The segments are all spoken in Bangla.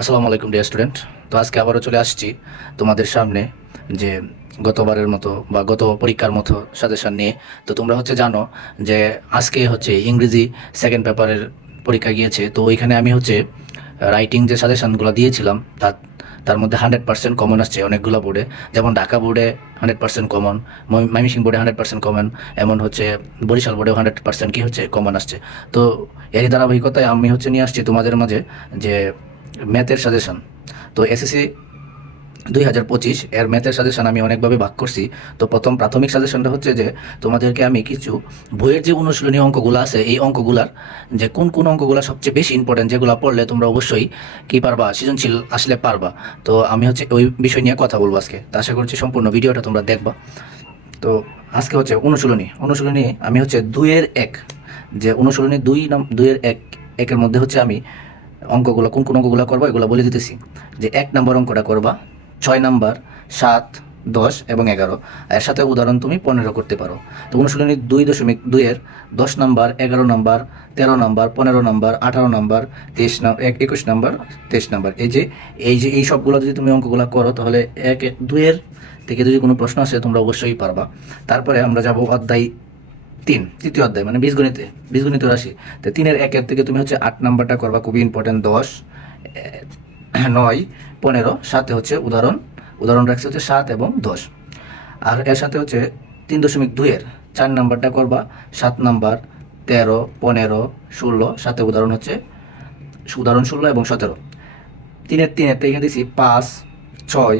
আসসালামু আলাইকুম ডিয়ার স্টুডেন্ট। তো আজকে আবারও চলে আসছি তোমাদের সামনে যে গতবারের মতো বা গত পরীক্ষার মতো সাজেশন নিয়ে। তো তোমরা জানো যে আজকে ইংরেজি সেকেন্ড পেপারের পরীক্ষা গিয়েছে। তো ওইখানে আমি রাইটিং যে সাজেশনগুলো দিয়েছিলাম তার তার মধ্যে 100% কমন আসছে অনেকগুলো বোর্ডে। যেমন ঢাকা বোর্ডে 100% কমন, ময়মনসিংহ বোর্ডে 100% কমন, এমন বরিশাল বোর্ডেও 100% কমন আসছে। তো এরই ধারাবাহিকতায় আমি নিয়ে আসছি তোমাদের মাঝে যে ম্যাথের সাজেশন। তো এসএসসি 2025 এর ম্যাথের সাজেশন আমি অনেকভাবে ভাগ করছি। তো প্রথম প্রাথমিক সাজেশনটা হচ্ছে যে তোমাদেরকে আমি কিছু বইয়ের যে অনুশীলনী অঙ্কগুলো আছে এই অঙ্কগুলার যে কোন কোন অঙ্কগুলো সবচেয়ে বেশি ইম্পর্টেন্ট, যেগুলো পড়লে তোমরা অবশ্যই কি পারবা, সৃজনশীল আসলে পারবা। তো আমি ওই বিষয় নিয়ে কথা বলবো আজকে। তো আশা করছি সম্পূর্ণ ভিডিওটা তোমরা দেখবা। তো আজকে অনুশীলনী অনুশীলনী আমি দুইয়ের এক, যে অনুশীলনী দুইয়ের এক একের মধ্যে আমি অঙ্কগুলো কোন কোন অঙ্কগুলো করবো এগুলো বলে দিতেছি। যে 1 নম্বর অঙ্কটা করবা 6 নাম্বার, 7, 10 এবং 11। এর সাথে উদাহরণ তুমি 15 করতে পারো। তো অনুশীলনী 2.2-এর 10 number, 11 number, 13 number, 15 number, 18 number, 21 number, 23 number, এই সবগুলো যদি তুমি অঙ্কগুলো করো তাহলে 2-এর থেকে যদি কোনো প্রশ্ন আসে তোমরা অবশ্যই পারবা। তারপরে আমরা যাব অধ্যায় 3, তৃতীয় অধ্যায় মানে বীজগণিত রাশি। তো 3-এর 1 থেকে তুমি 8 নাম্বারটা করবা, খুবই ইম্পর্টেন্ট। 10, 9, 15, সাথে উদাহরণ উদাহরণ রাখছে 7 এবং 10। আর এর সাথে 3.2-এর 4 নাম্বারটা করবা 7 নাম্বার, 13, 15, 16, সাথে উদাহরণ উদাহরণ 16 এবং 17। 3-এর থেকে দিছি 5, 6,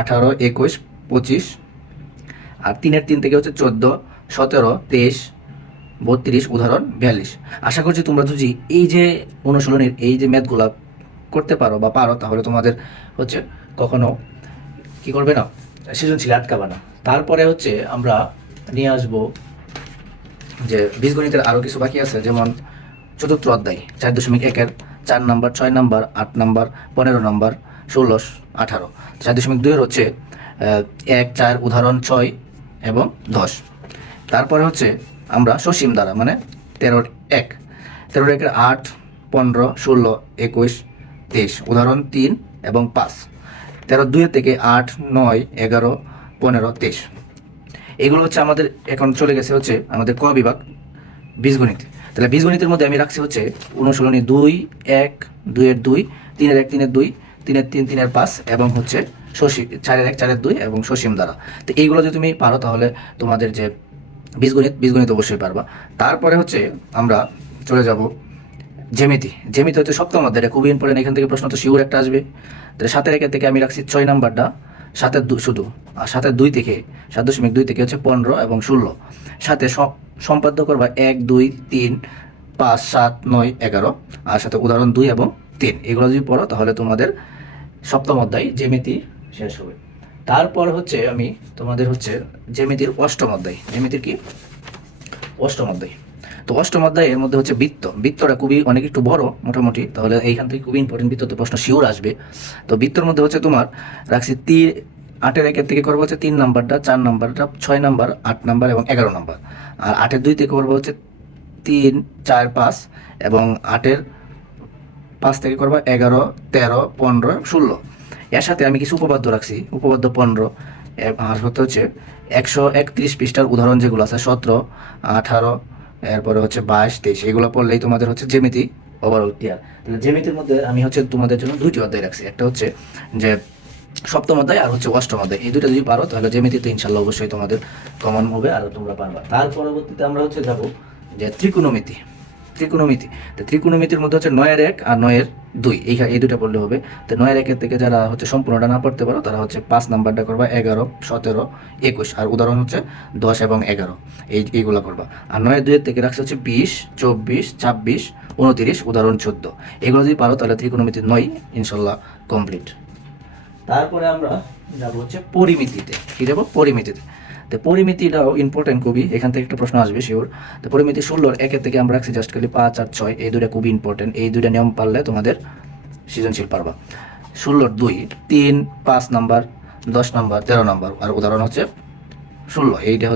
18, 21, 25। আর 3-3 থেকে 14, 17, 23, 32, উদাহরণ 42। আশা করছি তোমরা যদি এই যে অনুশীলনীর এই যে ম্যাথগুলা করতে পারো বা পারো তাহলে তোমাদের কখনো কি করবে না, সৃজনশীল আটকাবে না। তারপরে আমরা নিয়ে আসব যে বীজগণিতের আরও কিছু বাকি আছে, যেমন চতুর্থ অধ্যায় 4.1-এর 4 নাম্বার, 6 নাম্বার, 8 নাম্বার, 15 নাম্বার, 16, 18। 4.2-এর 1, 4, উদাহরণ 6 এবং 10। তারপরে আমরা সসীম দ্বারা মানে 13-1, 13-1-এর 8, 15, 16, 21, 23, উদাহরণ 3 এবং 5। 13-2 থেকে 8, 9, 11, 15, 23। এগুলো আমাদের এখন চলে গেছে আমাদের ক বিভাগ বীজগণিত। তাহলে বীজগণিতের মধ্যে আমি রাখছি অনুশীলনী 2, 1, 2-এর 2, 3-এর 1, 3-এর 2, 3-এর 3, 3-এর 5 এবং সসীম 4-এর 1, 4-এর 2 এবং সসীম দ্বারা। তো এইগুলো যদি তুমি পারো তাহলে তোমাদের যে বীজগণিত অবশ্যই পারবা। তারপরে আমরা চলে যাব জ্যামিতি। জ্যামিতি সপ্তম অধ্যায়, এটা খুবই ইম্পর্টেন্ট। এখান থেকে প্রশ্ন তো শিওর একটা আসবে। তাহলে 7-এর থেকে আমি রাখছি 6 নাম্বারটা, 7-এর 2 শুধু। আর 7-এর 2 থেকে 7.2 থেকে 15 এবং 16। সাথে সম্পাদ্য করবা 1, 2, 3, 5, 7, 9, 11। আর সাথে উদাহরণ 2 এবং 3। এগুলো যদি পড়ো তাহলে তোমাদের সপ্তম অধ্যায় জ্যামিতি শেষ হবে। তারপর আমি তোমাদের জ্যামিতির অষ্টম অধ্যায়। জ্যামিতির কি অষ্টম অধ্যায়। তো অষ্টম অধ্যায় এর মধ্যে বৃত্তটা খুবই অনেক একটু বড় মোটামুটি, তাহলে এইখান থেকে খুবই ইম্পর্টেন্ট বৃত্ত প্রশ্ন শিওর আসবে। তো বৃত্তর মধ্যে তোমার রাখছি 8-এর 1 থেকে করবো 3 নাম্বারটা, 4 নাম্বারটা, 6 নাম্বার, 8 নাম্বার এবং 11 নাম্বার। আর 8-এর 2 থেকে করবো 3, 4, 5 এবং 8-এর 5 থেকে করবো 11, 13, 15, 16। এর সাথে আমি কিছু উপপাদ্য রাখছি, উপপাদ্য 15। আর 131 পৃষ্ঠার উদাহরণ যেগুলো আছে 17, 18, এরপরে 22, 23। এগুলো পড়লেই তোমাদের জ্যামিতি ওভারঅল ক্লিয়ার। তাহলে জ্যামিতির মধ্যে আমি তোমাদের জন্য 2টি অধ্যায় রাখছি, একটা যে সপ্তম অধ্যায় আর অষ্টম অধ্যায়। এই দুটো যদি পারো তাহলে জ্যামিতিতে ইনশাল্লাহ অবশ্যই তোমাদের কমন হবে আর তোমরা পারবা। তার পরবর্তীতে আমরা যাব যে ত্রিকোণমিতি। ত্রিকোণমিতি, তো ত্রিকোণমিতির মধ্যে 9-এর 1 আর 9-এর 2, এই দুটো পড়লে হবে। তো 9-এর 1 থেকে যারা সম্পূর্ণটা না পড়তে পারো তারা 5 নাম্বারটা করবা 11, 17, 21। আর উদাহরণ 10 এবং 11। এইগুলো করবা। আর 9-এর 2 থেকে রাখছে 20, 24, 26, 29, উদাহরণ 14। এগুলো যদি পারো তাহলে ত্রিকোণমিতি 9 ইনশাল্লাহ কমপ্লিট। তারপরে আমরা যাব পরিমিতিতে। কি যাব? পরিমিতিতে। তো পরিমিতিটাও ইম্পর্টেন্ট খুবই, এখান থেকে একটা প্রশ্ন আসবে শিওর। তো পরিমিতি 16-এর 1 থেকে আমরা রাখছি জাস্ট খালি 5 আর 6, এই দুটো খুবই ইম্পর্টেন্ট। এই দুটো নিয়ম পারলে তোমাদের সৃজনশীল পারবা। 16-2, 3, 5 নাম্বার, 10 নাম্বার, 13 নাম্বার আর উদাহরণ 16। এইটা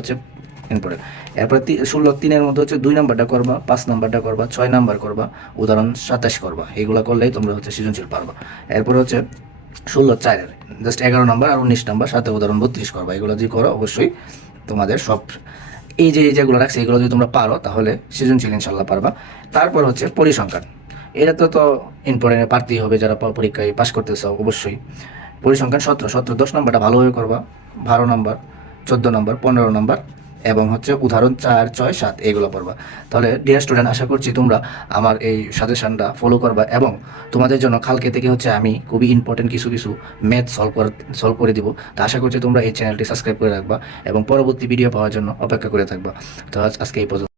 ইম্পর্টেন্ট। এরপরে 16-3-এর মধ্যে হচ্ছে 2 নাম্বারটা করবা, 5 নাম্বারটা করবা, 6 নাম্বার করবা, উদাহরণ 27 করবা। এগুলো করলেই তোমরা হচ্ছে সৃজনশীল পারবা। এরপর হচ্ছে 16-4-এর জাস্ট 11 নাম্বার আর 19 নাম্বার, সাথে উদাহরণ 32 করবা। এগুলো যদি করো অবশ্যই তোমাদের সব এই যেগুলো রাখছে এগুলো যদি তোমরা পারো তাহলে সৃজনশীল ইনশাল্লাহ পারবা। তারপর হচ্ছে পরিসংখ্যান, এটা তো ইম্পর্টেন্ট, পারতেই হবে যারা পরীক্ষায় পাস করতে চাও অবশ্যই। পরিসংখ্যান 17 10 নাম্বারটা ভালোভাবে করবা, 12 নাম্বার, 14 নাম্বার, 15 নাম্বার এবং হচ্ছে উদাহরণ 4 6 7 এগুলো পড়বা। তাহলে ডিয়ার স্টুডেন্ট, আশা করছি তোমরা আমার এই সাজেশনটা ফলো করবা এবং তোমাদের জন্য কালকে থেকে হচ্ছে আমি খুবই ইম্পর্টেন্ট কিছু ম্যাথ সলভ করে দিব। তো আশা করছি তোমরা এই চ্যানেলটি সাবস্ক্রাইব করে রাখবা এবং পরবর্তী ভিডিও পাওয়ার জন্য অপেক্ষা করে থাকবা। তো আজকে এই পর্যন্ত।